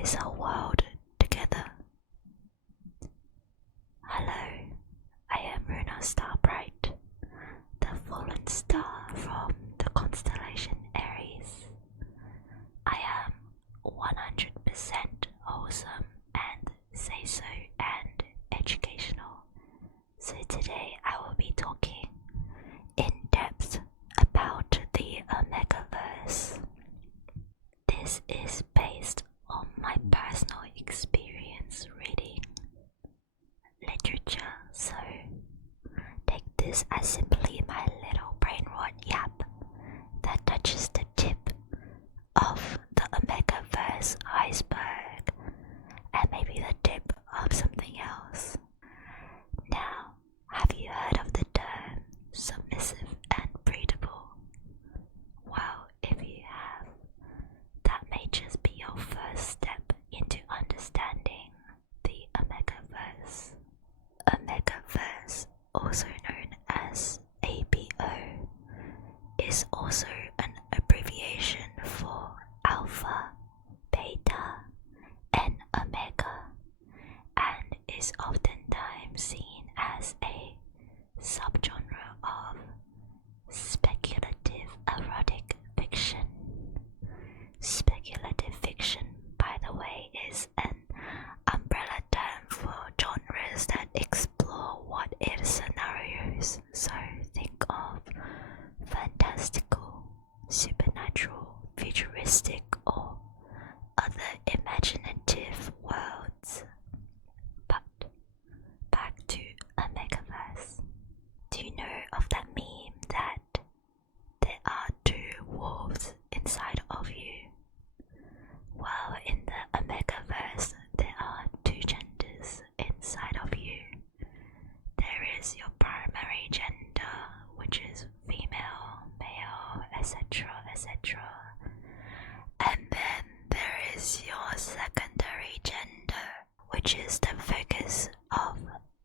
ties our world together. Hello, I am Ruuna Starbright, the fallen star from the constellation Aries. I am 100% wholesome and say so and educational. So today I will be talking in depth about the Omegaverse. This is based on my personal experience reading literature, so take this as simply my little brainrot yap that touches the tip of the Omegaverse iceberg and maybe the tip of something else. Now, have you heard of the term submissive and breedable? Well, if you have, that may just be your first step into understanding the Omegaverse. Omegaverse, also known as ABO, is also an abbreviation for Alpha, Beta, and Omega, and is oftentimes seen as a subgenre of speculative erotic fiction. Speculative fiction, by the way, is an umbrella term for genres that explore what-if scenarios, so think of fantastical, supernatural, futuristic, or other imaginative worlds. But back to Omegaverse. Do you know of that meme that there are two wolves inside of you? Well, in the Omegaverse, there are two genders inside of you. There is your primary gender, which is female, male, etc., etc. And then there is your secondary gender, which is the focus of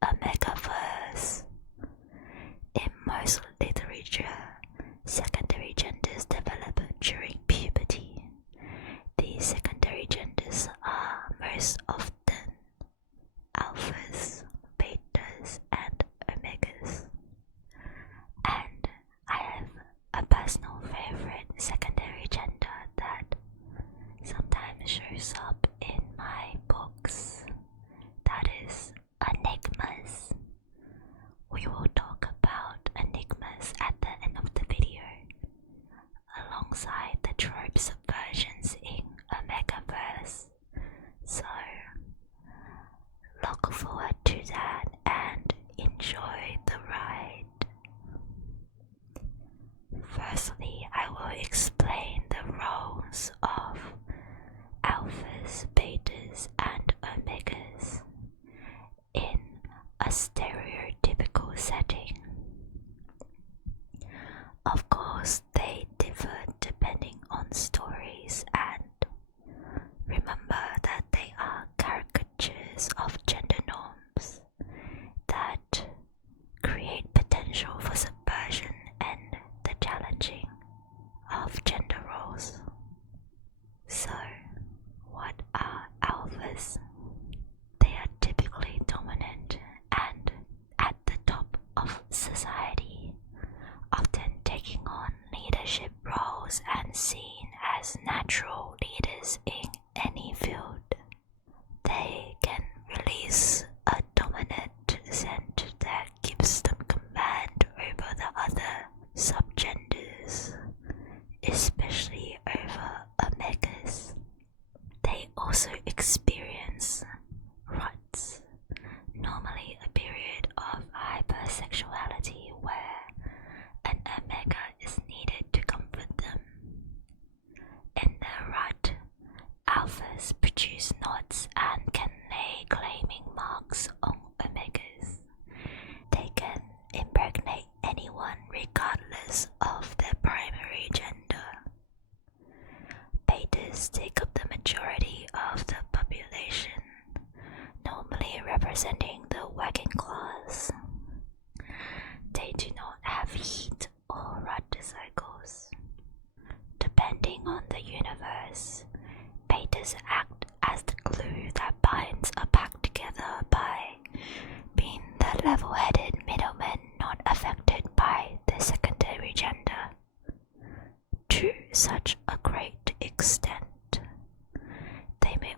Omegaverse. In most literature, secondary genders develop during puberty. These secondary genders are most often alphas, betas, and omegas. And I have a personal favorite secondary gender that sometimes shows up in my books. That is enigmas. We will talk about enigmas at the end of the video, alongside the trope subversions in Omegaverse. So look forward to that and enjoy the ride. Firstly, I will explain the roles of alphas, betas, and omegas in a stereotypical setting. Of course, they differ depending on stories, and remember that they are caricatures of gender norms that create potential for subversion and the challenging of gender roles. So, what are alphas? They are typically dominant and at the top of society, often taking on leadership roles and seen as natural leaders in any field. They can release a dominant scent that gives them command over the other subgenders, especially over omegas. They also experience ruts, normally a period of hypersexuality where an omega is needed to comfort them. In the rut, alphas produce knots and can lay claiming marks on omegas. They can impregnate anyone regardless of their primary gender. Betas take up the majority of the population, normally representing the working class. They do not have heat or rut cycles. Depending on the universe, betas act as the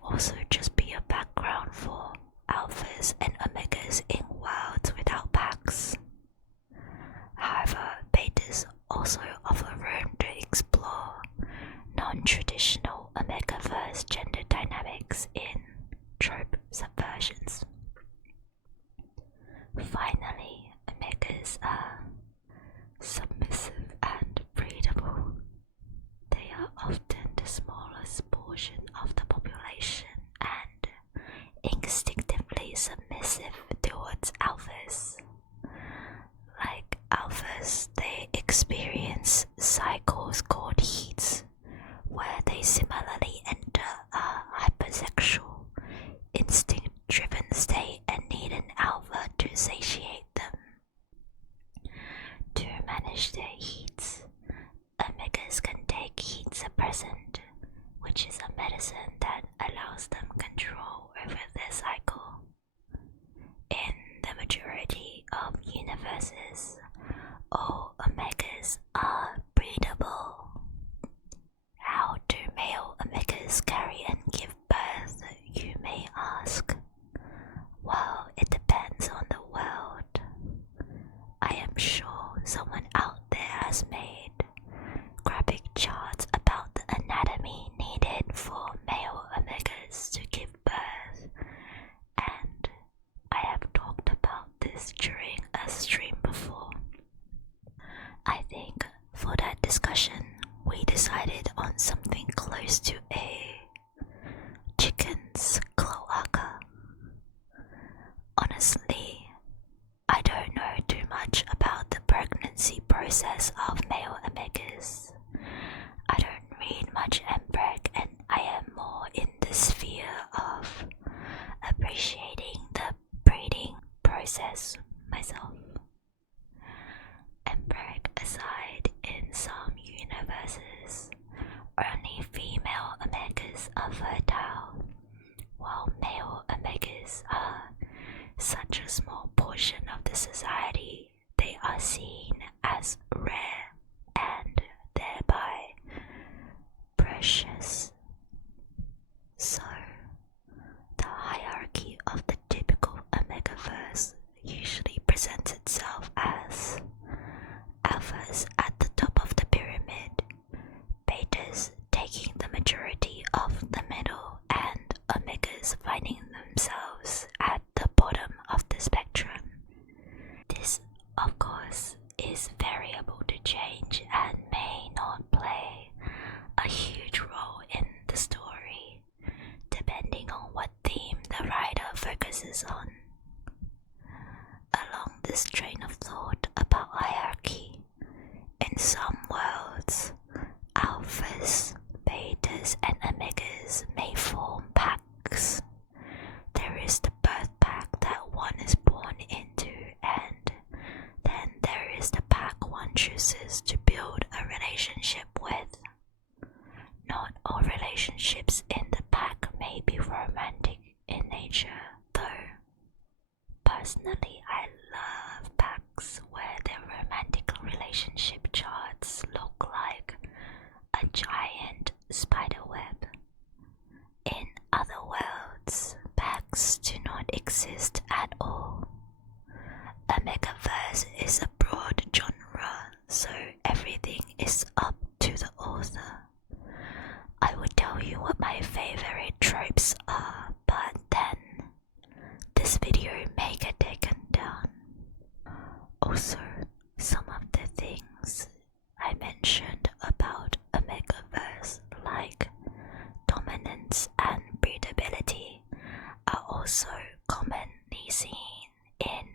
also just be a background for alphas and omegas in worlds without packs. However, betas also offer room to explore non-traditional Omegaverse gender dynamics in Trope subversions. Finally, Omegas are submissive and breedable. They are often the smallest portion of the population and instinctively submissive towards alphas. Like alphas, they experience cycles called heats, where they similarly enter a hypersexual, instinct-driven state and need an alpha to satiate them. To manage their heats, omegas can take heat suppressant, which is a medicine that allows them control over their cycle. In the majority of universes, all omegas are breedable. How do male omegas carry and give birth, you may ask? Well, it depends on the world. I am sure someone out there has made graphic charts about the anatomy needed for male omegas to give birth, and I have talked about this during a stream before. I think for that discussion, we decided on something close to a chicken's cloaca. Honestly, I don't know too much about the pregnancy process of male omegas. I don't read much MPreg, and I am more in the sphere of appreciating the breeding process myself. MPreg aside, in some universes, only female omegas are fertile, while male omegas are such a small portion of the society, they are seen as rare and thereby precious. So, the hierarchy of the typical Omegaverse usually presents itself as alphas at the top of the pyramid, betas taking the majority of the middle, and omegas finding themselves at the bottom of the spectrum. This, of course, is variable to change and may not play a huge role in the story, depending on what theme the writer focuses on. Along this train of thought about hierarchy, in some worlds, alphas, betas, and omegas may form packs. There is the birth pack that one is born into, and then there is the pack one chooses to build a relationship with. Not all relationships in the pack may be romantic in nature, though. Personally, I love packs where their romantic relationship charts look like a giant spiderweb. In other worlds, packs do not exist at all. Omegaverse is a broad genre, so everything is up to the author. I would tell you what my favorite tropes are, but then this video may get taken down. Also, some of the things I mentioned about Omegaverse, like dominance and breedability, are also commonly seen in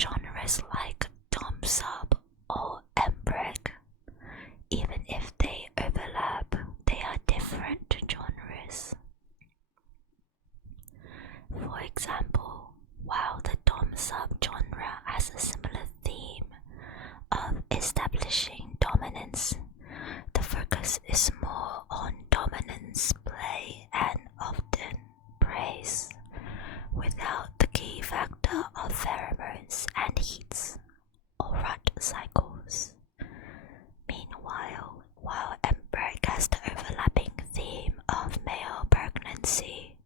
genres like Dom Sub or MPreg. Even if they overlap, they are different genres. For example, while the Dom Sub genre has a similar theme of establishing dominance, the focus is more on dominance play and often praise, without the key factor of pheromones and heats or rut cycles. Meanwhile, while MPreg has the overlapping theme of male pregnancy,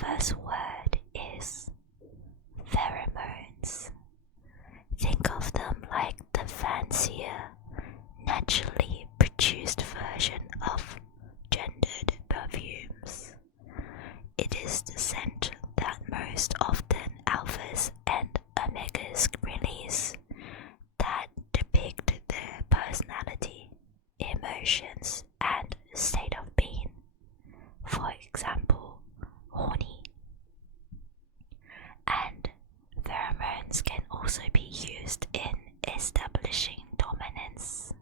first word is pheromones. Think of them like the fancier, naturally produced version of gendered perfumes. It is the scent that most often alphas and omegas release that depict their personality, emotions, and state of being. For example, horny. And pheromones can also be used in establishing dominance.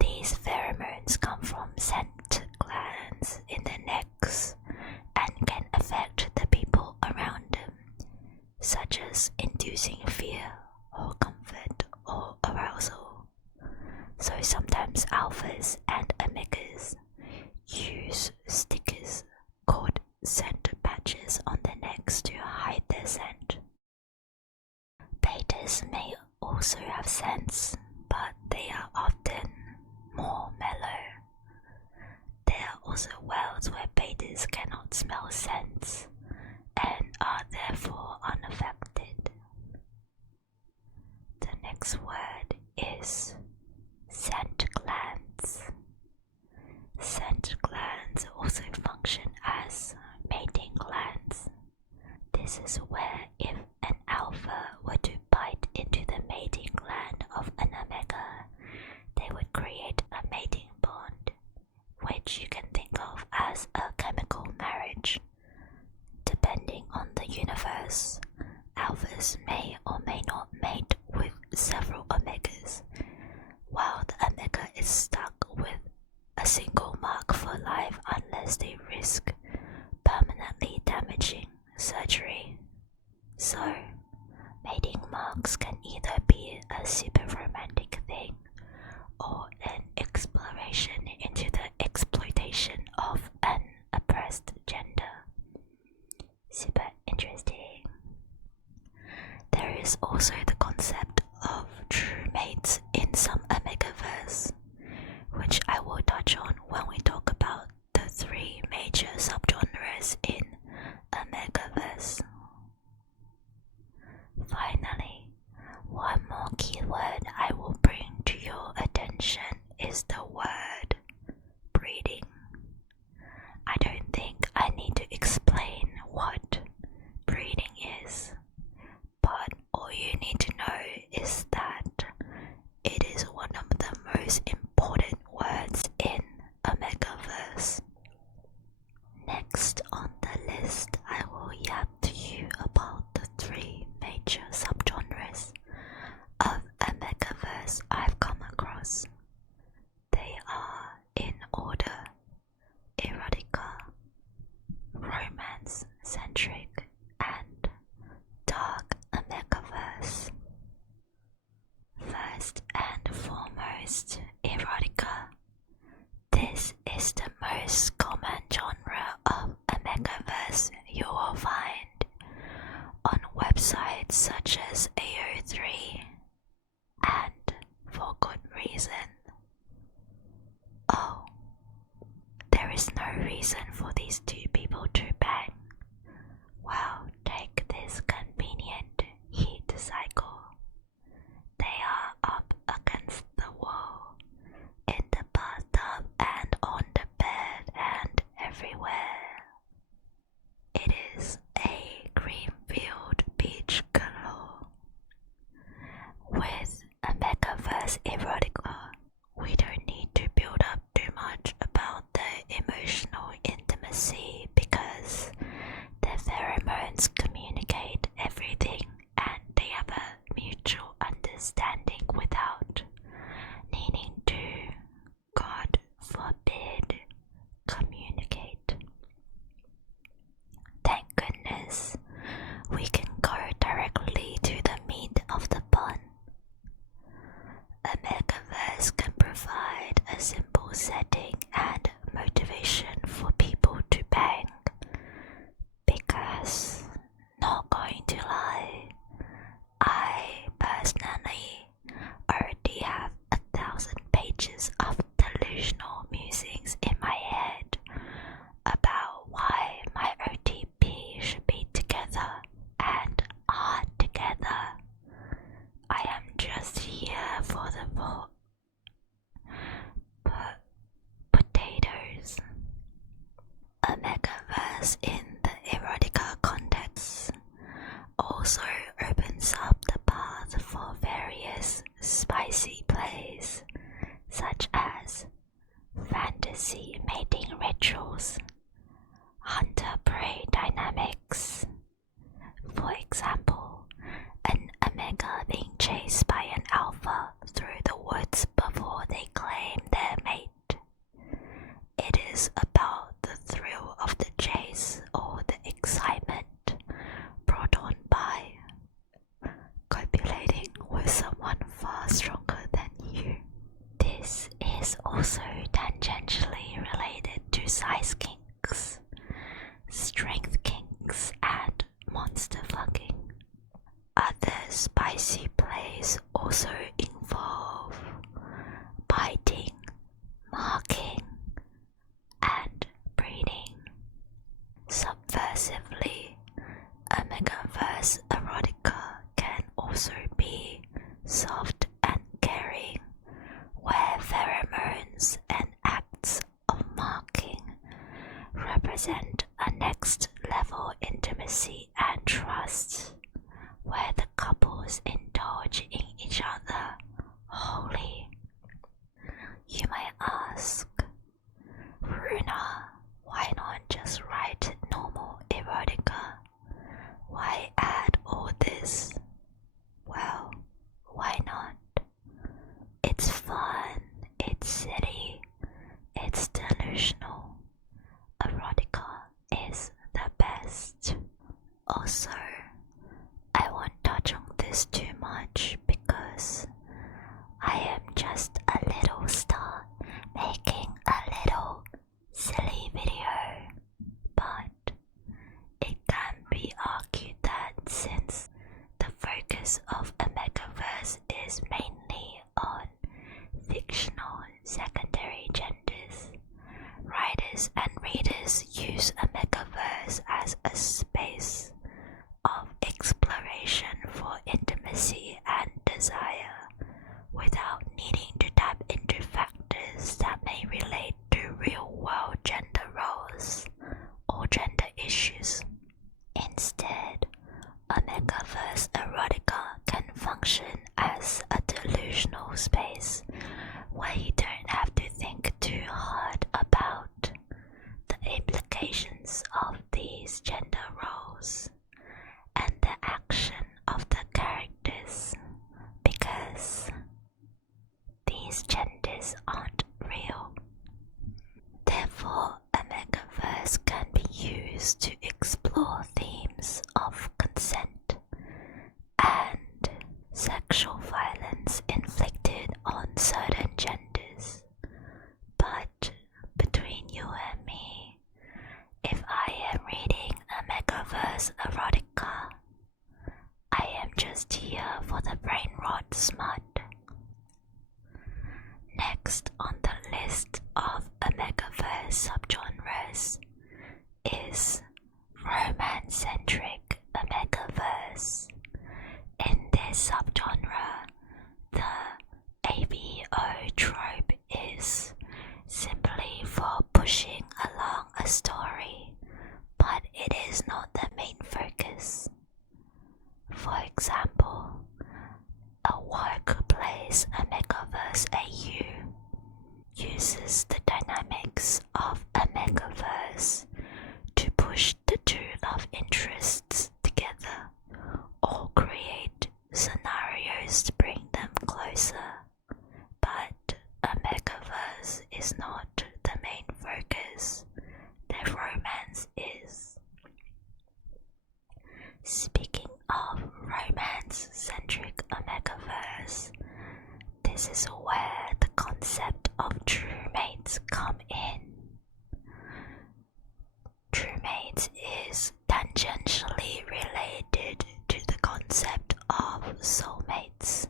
These pheromones come from scent glands in the necks and can affect the people around them, such as inducing fear or comfort or arousal. So sometimes alphas and omegas use stickers called scent patches on their necks to hide their scent. Betas may also have scents, but they are often more mellow. There are also worlds where betas cannot smell scents and are therefore unaffected. The next word is scent glands. Scent glands also function as mating glands. This is where if an alpha were to bite into the mating gland of an omega, they would create a mating bond, which you can think of as a chemical marriage. Depending on the universe, alphas may or may not mate with several omegas, while the omega is stuck with a single mark for life unless they risk permanently damaging surgery. So, mating marks can either be a super romantic thing or an exploration into the exploitation of an oppressed gender. Super interesting. There is also the concept of true mates in some Omegaverse, which I will touch on when we talk about the 3 major subgenres in Omegaverse. Finally, one more keyword I will bring to your attention is the word breeding. I don't think I need to explain what breeding is, but all you need to know is that it is one of the most important words in Omegaverse. Next on the list, I will yap to you about the 3 major subgenres of Omegaverse I've come across. They are in order: erotica, romance-centric, and dark Omegaverse. First and foremost, erotica. This is the most common genre of Omegaverse you will find on websites such as AO3, and for good reason. Oh, there is no reason for these 2 people to bang. Well, take this convenient heat cycle. They are up against the wall, in the bathtub and on the bed and everywhere. It is a greenfield beach galore. With Omegaverse erotica, we don't need to build up too much about the emotional intimacy because the pheromones communicate everything and they have a mutual understanding without needing to, God forbid, communicate. Thank goodness we can go directly to the meat of the bun. Omegaverse can provide a simple setting and motivation for people to bang, because, not going to lie, I personally already have 1,000 pages of delusional musings in my head about why my OT spicy plays also involve biting, marking, and breeding. Subversively, Omegaverse erotica can also be soft and caring, where pheromones and acts of marking represent a next level intimacy and trust, where the couples indulge in each other wholly. You might ask, Ruuna, why not just write normal erotica? Why add all this? Well, why not? It's fun, it's silly, it's delusional. Erotica is the best. Also, I won't touch on this too much because I am just a little star making a little silly video, but it can be argued that since the focus of Omegaverse is mainly on fictional secondary genders, writers and readers use Omegaverse as a space of exploration for intimacy and desire without needing to tap into factors that may relate to real-world gender roles or gender issues. Instead, Omegaverse erotica can function as a delusional space where you don't have to think too hard about the implications of these gender roles and the action of the characters, because these genders aren't real. Therefore, Omegaverse can be used to explore themes of consent and sexual violence inflicted on certain genders. But between you and me, if I am reading Omegaverse erotica, I am just here for the brainrot smut. Next on the list of Omegaverse subgenres is romance-centric Omegaverse. In this subgenre, the ABO trope is simply for pushing along a story, but it is not the main focus. For example, a workplace Omegaverse AU uses the dynamics of Omegaverse to push the two love interests together or create scenarios to bring them closer. But Omegaverse is not the main focus, their romance is. Speaking of romance-centric Omegaverse, this is where the concept of true mates come in. True mates is tangentially related to the concept of soulmates,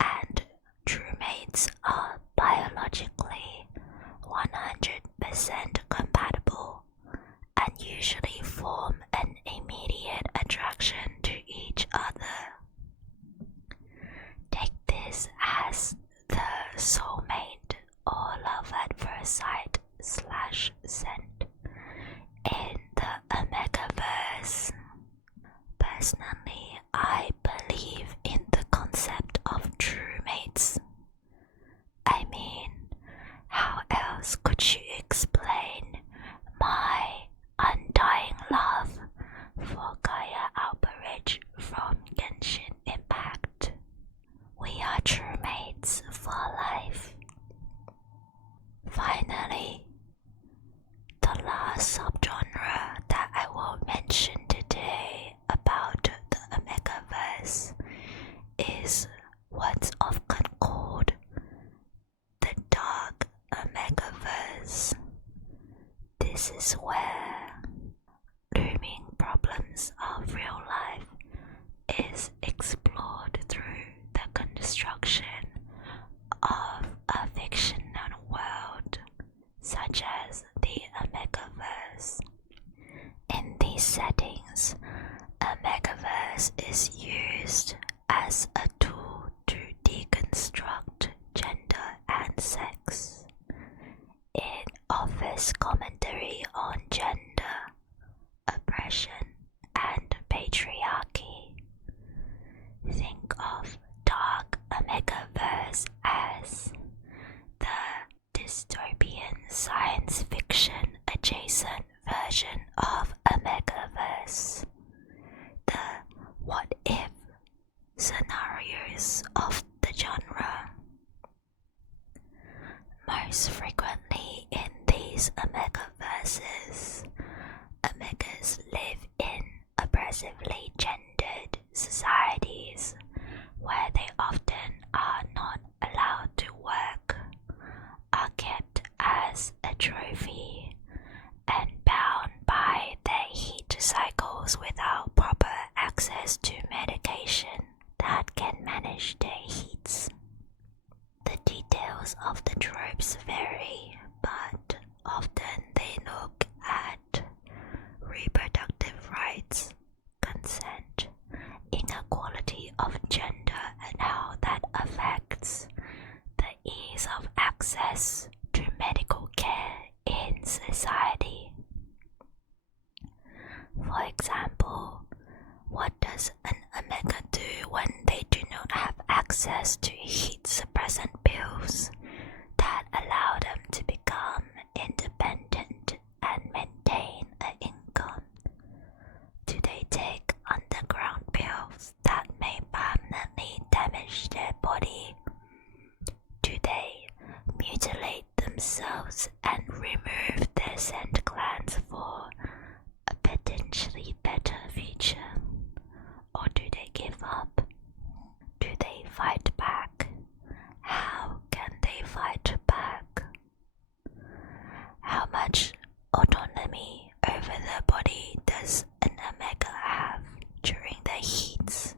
and true mates are biologically 100% compatible and usually form an immediate attraction to each other. Take this as the soulmate or love at first sight / scent in the Omegaverse. Personally, I believe in the concept of true mates. I mean, how else could you explain my undying love for Gaia Alberich from Genshin Impact? We are true mates for life. Finally, the last subgenre that I will mention today about the Omegaverse is what's often called the dark Omegaverse. This is where looming problems of real life is explored these settings, Omegaverse is used as a tool to deconstruct gender and sex. It offers commentary on gender, oppression, and patriarchy. Think of Dark Omegaverse as the dystopian science fiction adjacent version of Omegaverse, the what if scenarios of the genre. Most frequently in these Omegaverses, Omegas live in oppressively gendered societies where they often are not allowed to work, are kept as a trophy, and bound by their heat cycles without proper access to medication that can manage their heats. The details of the tropes vary, but often they look at reproductive rights, consent, inequality of gender, and how that affects the ease of access to medical care in society. For example, what does an Omega do when they do not have access to heat suppressant pills that allow them to become independent and maintain an income? Do they take underground pills that may permanently damage their body? Do they mutilate themselves and remove their scent glands for a potentially better future? Or do they give up? Do they fight back? How can they fight back? How much autonomy over their body does an Omega have during their heats?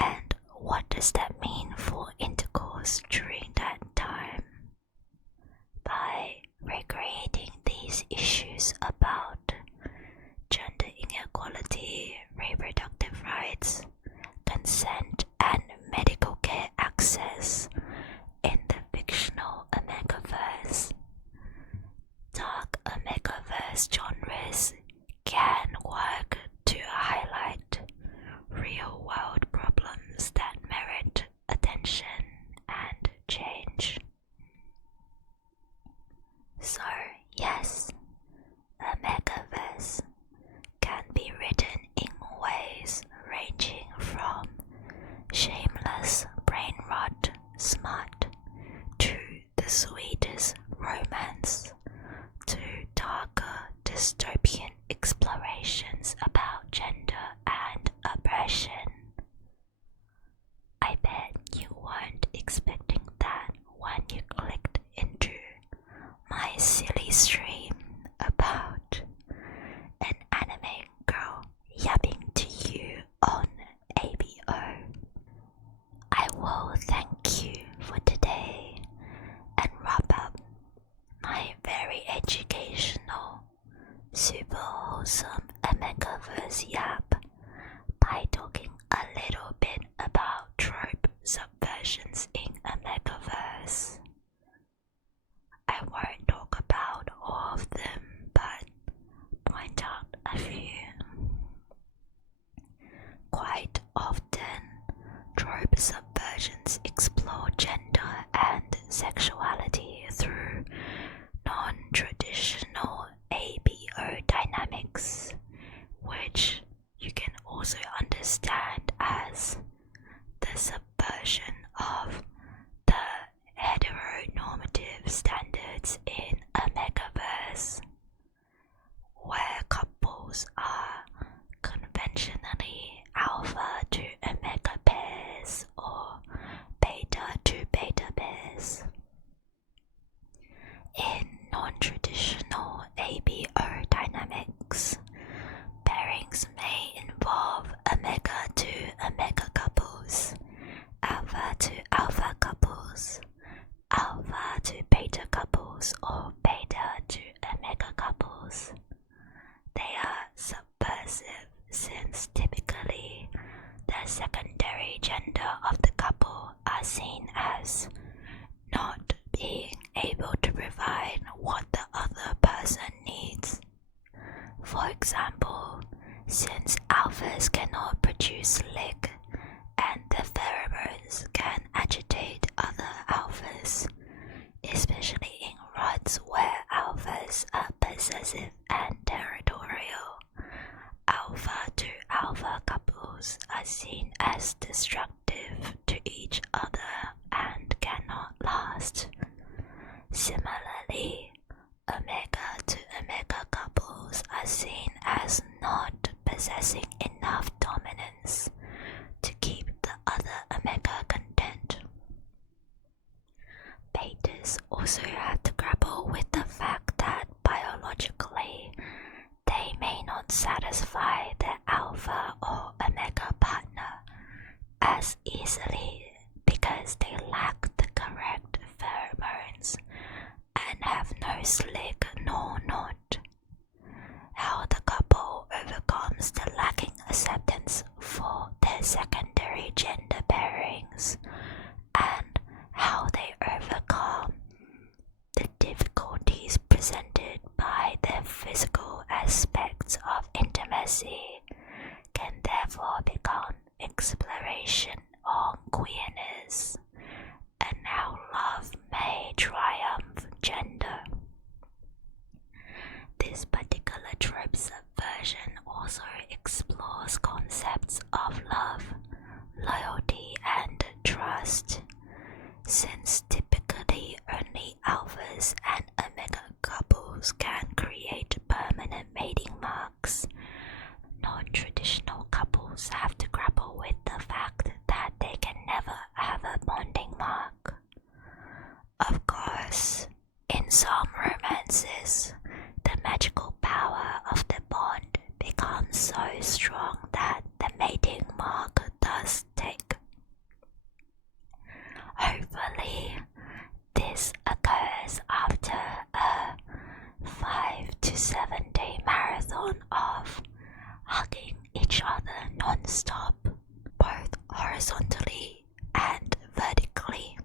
And what does that mean for intercourse during that time? By recreating these issues about gender inequality, reproductive rights, consent, and medical care access in the fictional Omegaverse, Dark Omegaverse genres can work to highlight real-world problems that merit attention and change. So, yes, Omegaverse can be written in ways ranging from shameless brainrot smut to the sweetest romance to darker dystopian explorations about gender and oppression. I bet you weren't expecting that when you clicked into my silly stream about an anime girl yapping to you on ABO. I will thank you for today and wrap up my very educational, super wholesome Omegaverse yap by talking a little bit about trope subversions in Omegaverse. I won't talk about all of them, but point out a few. Quite often, trope subversions explore gender and sexuality through non-traditional ABO dynamics, which you can also understand as the subversion of the heteronormative standards in Omegaverse, where couples are conventionally alpha to omega pairs or beta to beta pairs. since typically the secondary gender of the couple are seen as not being able to provide what the other person needs. For example, since alphas cannot produce lick and the pheromones can agitate other alphas, especially in rods where alphas are possessive and territorial, alpha to alpha couples are seen as destructive to each other and cannot last. Similarly, omega to omega couples are seen as not possessing enough dominance to keep the other omega content. Betas also have to grapple with the fact that biologically they may not satisfy their alpha or omega partner as easily because they lack the correct pheromones and have no slick nor knot. How the couple overcomes the lacking acceptance for their secondary gender pairings and how they overcome the difficulties presented by the physical aspects of intimacy can therefore become exploration on queerness and how love may triumph gender. This particular trope subversion also explores concepts of love, loyalty, and trust, since typically only alphas and omega couples can create permanent mating marks. Non-traditional couples have to grapple with the fact that they can never have a bonding mark. Of course, in some romances, the magical power of the bond becomes so strong that the mating mark does take. Hopefully, this occurs after a 5 to 7 day marathon of hugging each other non-stop, both horizontally and vertically.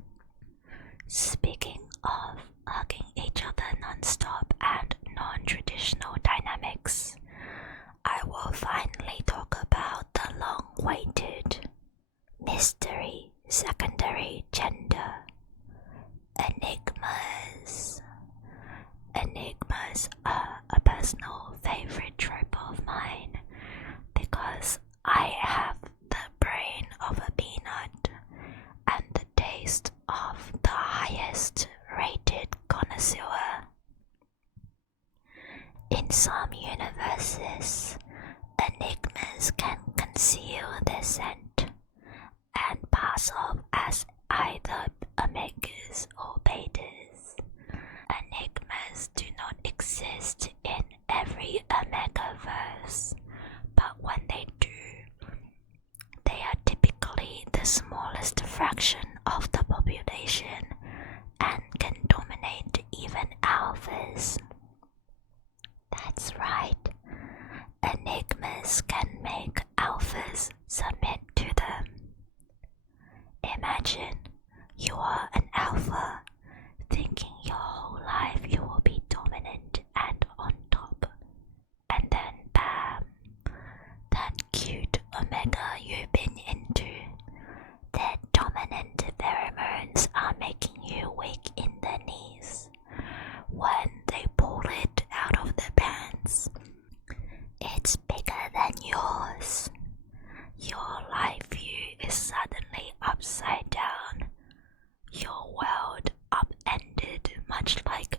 Speaking of hugging each other non-stop and non-traditional dynamics, I will finally talk about the long-awaited mystery secondary gender, enigmas. Enigmas are a personal favorite trope of mine because I have the brain of a peanut and the taste of the highest rated connoisseur. In some universes, enigmas can conceal their scent and pass off as either omegas or betas. Enigmas do not exist in every Omegaverse, but when they do, they are typically the smallest fraction of the population and can dominate even alphas. That's right, enigmas can make alphas submit to them. Imagine you are an alpha thinking your whole life you will be dominant and on top, and then bam, that cute omega you've been into, their dominant pheromones are making you weak in the knees. When they pull it out of the pants, it's bigger than yours. Your life view is suddenly upside down, your world upended much like